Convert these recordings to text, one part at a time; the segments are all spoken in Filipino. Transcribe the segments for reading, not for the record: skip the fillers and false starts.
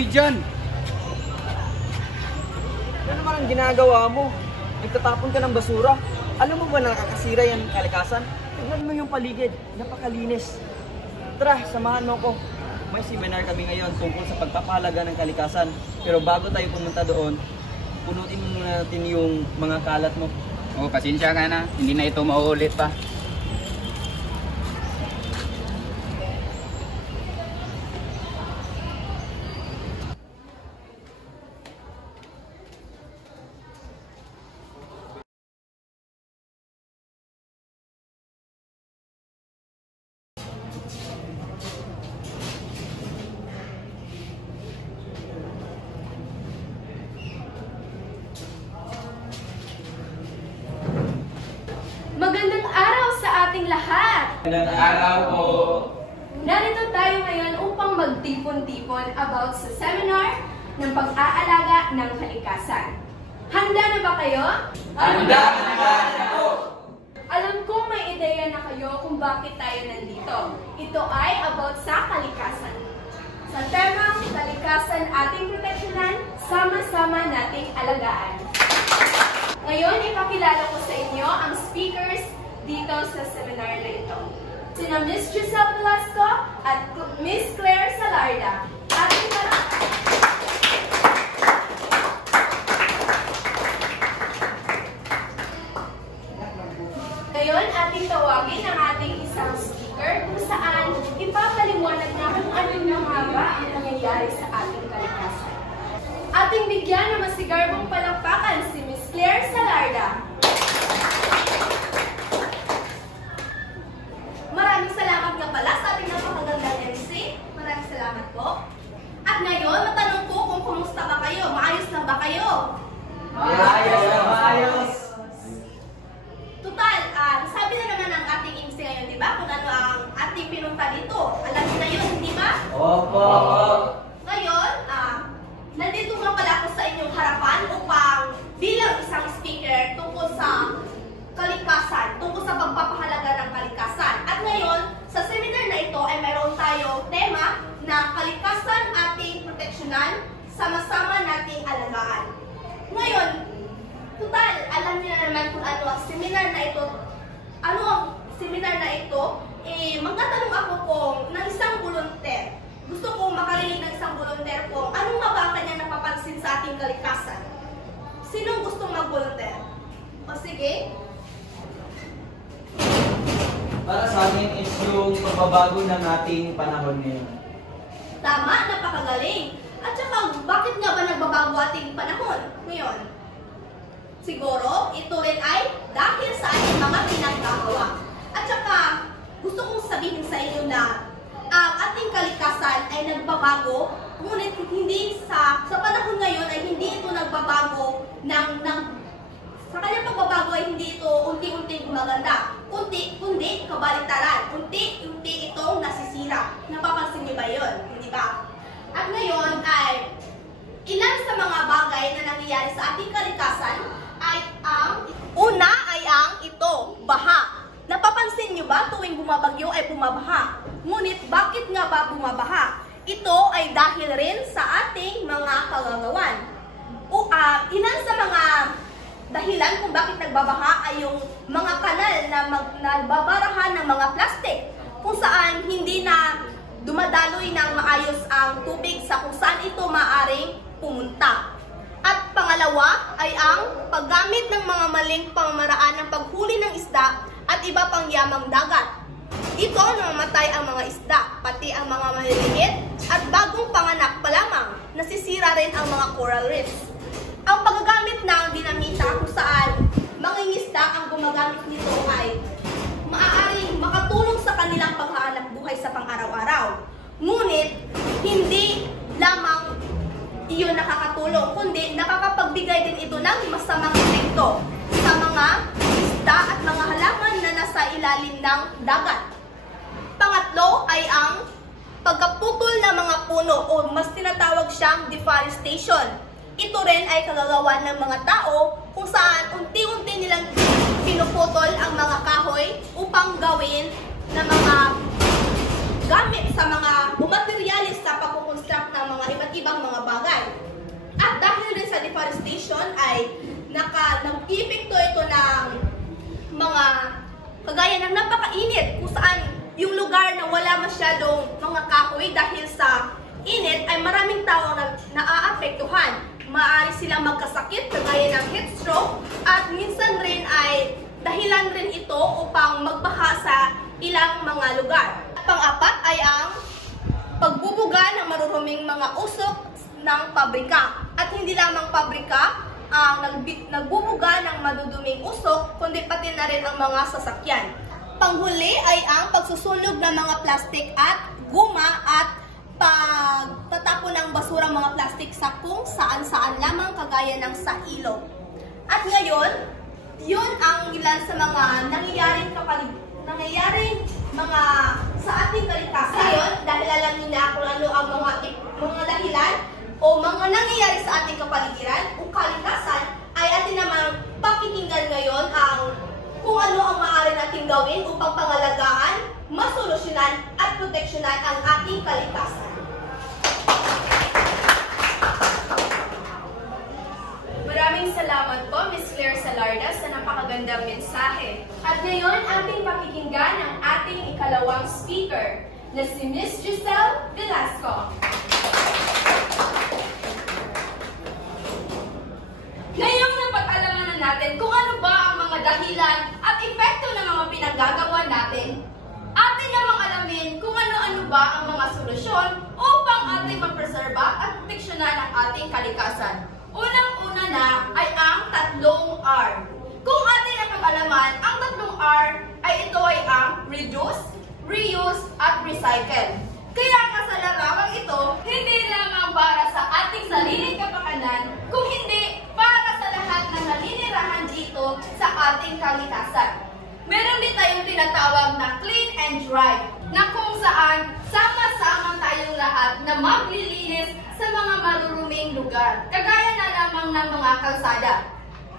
Uy, Jan! Ano naman ang ginagawa mo? Nagtatapon ka ng basura. Alam mo ba na nakakasira yan ng kalikasan? Tignan mo yung paligid. Napakalinis. Tara, samahan mo ko. May seminar kami ngayon tungkol sa pagpapahalaga ng kalikasan. Pero bago tayo pumunta doon, punutin muna natin yung mga kalat mo. Oh, pasensya ka na. Hindi na ito mauulit pa. Magandang araw sa ating lahat! Magandang araw po! Narito tayo ngayon upang magtipon-tipon about sa seminar ng pag-aalaga ng kalikasan. Handa na ba kayo? Handa na po! Alam kong may ideya na kayo kung bakit tayo nandito. Ito ay about sa kalikasan. Sa temang kalikasan ating proteksyonan, sama-sama nating alagaan. Ngayon, ipakilala ko sa inyo ang speakers dito sa seminar na ito. Sina Miss Giselle Velasco at Miss Claire Salarda. Ngayon, ating tawagin ang ating isang speaker kung saan ipapaliwanag na kung ano na nga ba ang nangyayari sa ating kalikasan. Ating bigyan ng masigarbong palakpakan si Miss Claire Salarda. Maraming salamat nga pala sa ating napakagandang MC. Maraming salamat po. At ngayon, matanong ko kung kumusta ba kayo? Maayos lang ba kayo? Maayos na maayos! Total, sabi na naman ang ating MC ngayon, di ba? Kung ano ang ating pinunta dito. Alam niyo na yun, hindi ba? Opo! Ngayon, nandito nga pala ako sa inyong harapan upang bilang isang speaker tungkol sa kalikasan, tungkol sa pagpapahalaga ng kalikasan. At ngayon, sa seminar na ito ay mayroon tayong tema na kalikasan ating proteksyonan, sama-sama nating alagaan. Ngayon, total, alam niyo na naman kung ano ang seminar na ito. Ano ang seminar na ito? Magtatanong ako kung ng isang volunteer. Gusto kong makarinig ng isang volunteer kung anong nga ba kanyang napapansin sa ating kalikasan. Sinong gustong mag-volunteer? O sige. Para sa akin is yung pagbabago ng ating panahon ngayon. Tama, napakagaling. At saka, bakit nga ba nagbabago ating panahon ngayon? Siguro, ito rin ay dahil sa ating mga pinagkagawa. At saka, gusto kong sabihin sa inyo na ang ating kalikasan ay nagbabago, ngunit hindi sa panahon ngayon ay hindi ito nagbabago sa kanyang pagbabago ay hindi ito unti-unting gumaganda. Kundi kabaliktaran. Unti-unti itong nasisira. Napapansin niyo ba yun? Hindi ba? At ngayon ay ilan sa mga bagay na nangyayari sa ating kalikasan ay una ay ang ito, baha. Napapansin niyo ba tuwing bumabagyo ay bumabaha? Ngunit bakit nga ba bumabaha? Ito ay dahil rin sa ating mga kagagawan. Ilan sa mga dahilan kung bakit nagbabaha ay yung mga kanal na nagbabarahan ng mga plastic kung saan hindi na dumadaloy ng maayos ang tubig sa kung saan ito maaring pumunta. At pangalawa ay ang paggamit ng mga maling pamamaraan ng paghuli ng isda at iba pang yamang dagat. Ito namamatay ang mga isda, pati ang mga maliliit at bagong panganak pa lamang, nasisira rin ang mga coral reefs. Ang paggagamit ng dinamita kung saan mangingisda ang gumagamit nito ay maaaring makatulong sa kanilang panghahanap buhay sa pang-araw-araw. Ngunit, hindi lamang iyon nakakatulong, kundi nakakapagbigay din ito ng masamang epekto sa mga isda at mga halaman na nasa ilalim ng dagat. Pangatlo ay ang pagkaputol ng mga puno o mas tinatawag siyang deforestation. Ito rin ay kagagawan ng mga tao kung saan unti-unti nilang pinuputol ang mga kahoy upang gawin na mga gamit sa mga bumateryalis sa pagkukonstruct ng mga iba't ibang mga deforestation ay nag-epekto ito ng mga kagaya ng napakainit kung saan yung lugar na wala masyadong mga kahoy dahil sa init ay maraming tao na naaapektuhan. Maaari silang magkasakit kagaya ng heat stroke at minsan rin ay dahilan rin ito upang magbaha sa ilang mga lugar. Pang-apat ay ang pagbubuga ng maruruming mga usok ng pabrika. At hindi lamang pabrika ang nagbubuga ng maduduming usok, kundi pati na rin ang mga sasakyan. Panghuli ay ang pagsusunog ng mga plastik at guma at pagtatapon ng basurang mga plastik sa kung saan-saan lamang kagaya ng sa ilog. At ngayon, yun ang ilan sa mga nangyayaring mga sa ating kalikasan. Ngayon, dahil alam niyo na kung ano ang mga dahilan o mga nangyayari sa ating kapaligiran o kalikasan, ay atin namang pakikinggan ngayon ang kung ano ang maaari nating gawin upang pangalagaan, masolusyonan at proteksyonan ang ating kalikasan. Maraming salamat po, Ms. Claire Salarda, sa napakagandang mensahe. At ngayon, ating pakikinggan ang ating ikalawang speaker, na si Ms. Giselle Velasco. Ngayong napag-alaman na natin kung ano ba ang mga dahilan at epekto ng mga pinaggagawa natin, atin namang alamin kung ano-ano ba ang mga solusyon upang ating mapreserba at proteksyonan ang ating kalikasan. Unang-una na ay ang tatlong R. Kung atin ang pag-alaman, ang tatlong R ay ito ay ang reduce, reuse, at recycle. Kaya nga sa larawang ito, hindi lamang para sa ating sariling kapakanan, kung hindi para sa lahat ng naninirahan dito sa ating kalikasan. Meron din tayong tinatawag na clean and dry, na kung saan sama-sama tayong lahat na maglilinis sa mga maruruming lugar, kagaya na lamang ng mga kalsada.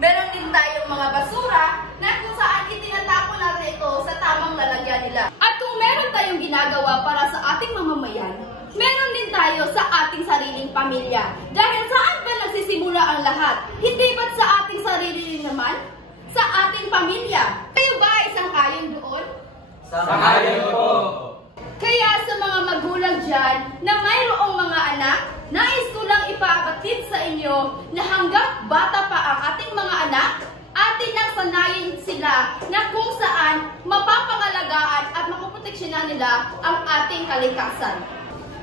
Meron din tayong mga basura na kung saan itinatapon natin ito sa tamang lalagyan nila. At kung meron tayong ginagawa para sa ating mamamayan, meron din tayo sa ating sariling pamilya. Dahil saan ba nagsisimula ang lahat? Hindi ba't sa ating sarili naman? Sa ating pamilya. Kayo ba isang ayon doon? Sang-ayon po. Kaya sa mga magulang dyan na mayroong mga anak, nais ko lang ipabatid sa inyo na hanggang bata pa ang ating mga anak, atin nang sanayin sila na kung saan mapapangalagaan at mapoproteksyonan nila ang ating kalikasan.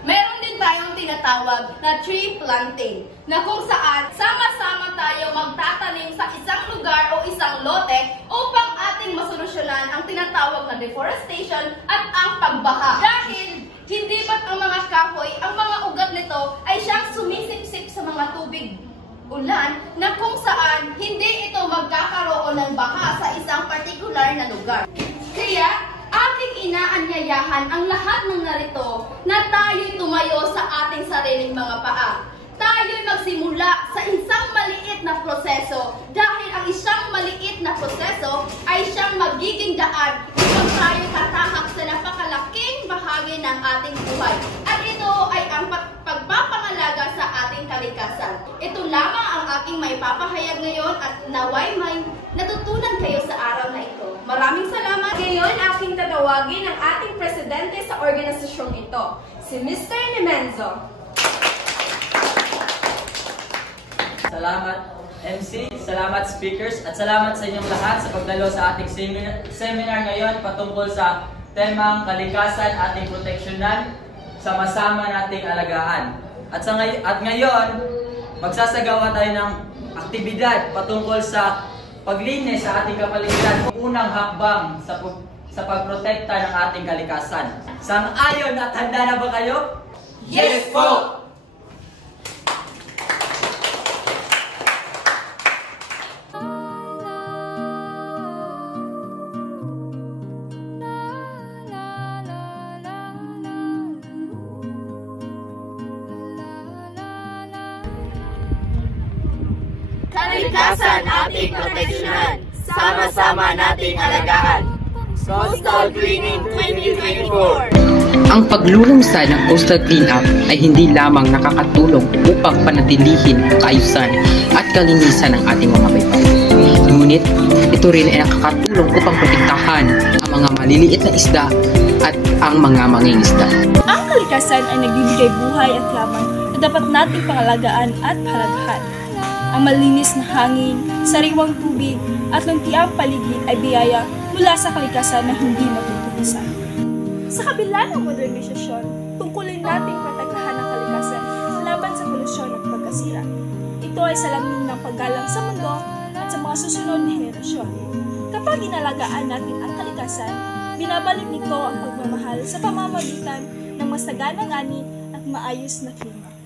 Meron din tayong tinatawag na tree planting, na kung saan sama-sama tayo magtatanim sa isang lugar o isang lote upang ating masolusyonan ang tinatawag na deforestation at ang pagbaha. Dahil hindi ba't ang mga kahoy, ang mga ugat nito ay siyang sumisipsip sa mga tubig ulan na kung saan hindi ito magkakaroon ng baha sa isang partikular na lugar. Kaya ating inaanyayahan ang lahat ng narito na tayo'y tumayo sa ating sariling mga paa. Tayo'y magsimula sa isang maliit na proseso dahil ang isang maliit na proseso ay siyang magiging daan upang tayo tatahak sa napakalaking bahagi ng ating buhay. At ito ay ang pagpapangalaga sa ating kalikasan. Ito lamang ang aking maipapahayag ngayon at naway may natutunan kayo sa araw na ito. Maraming salamat. Ngayon, aking tatawagin ang ating presidente sa organisasyong ito, si Mr. Nemenzo. Salamat MC, salamat speakers, at salamat sa inyong lahat sa pagdalo sa ating seminar ngayon patungkol sa temang kalikasan ating proteksyonan, sama-sama nating alagaan. At ngayon, magsasagawa tayo ng aktibidad patungkol sa paglinis sa ating kapaligiran, unang hakbang sa pagprotekta ng ating kalikasan. Sang-ayon at handa na ba kayo? Yes po! Kalikasan ating proteksyonan, sama-sama nating alagaan. Coastal Cleaning 2024. Ang paglulungsad ng coastal cleanup ay hindi lamang nakakatulong upang panatilihin ang kaayusan at kalinisan ng ating mga baybayin. Ngunit, ito rin ay nakakatulong upang protektahan ang mga maliliit na isda at ang mga mangingisda. Ang kalikasan ay nagbibigay buhay at yaman na dapat nating pangalagaan at pahalagahan. Ang malinis na hangin, sariwang tubig at luntiang paligid ay biyaya mula sa kalikasan na hindi matutulisan. Sa kabila ng modernisasyon, tungkulin nating protektahan ang kalikasan laban sa polusyon at pagkasira. Ito ay salamin ng paggalang sa mundo at sa mga susunod na henerasyon. Kapag inalagaan natin ang kalikasan, binabalik nito ang pagmamahal sa pamamagitan ng masaganang ani at maayos na klima.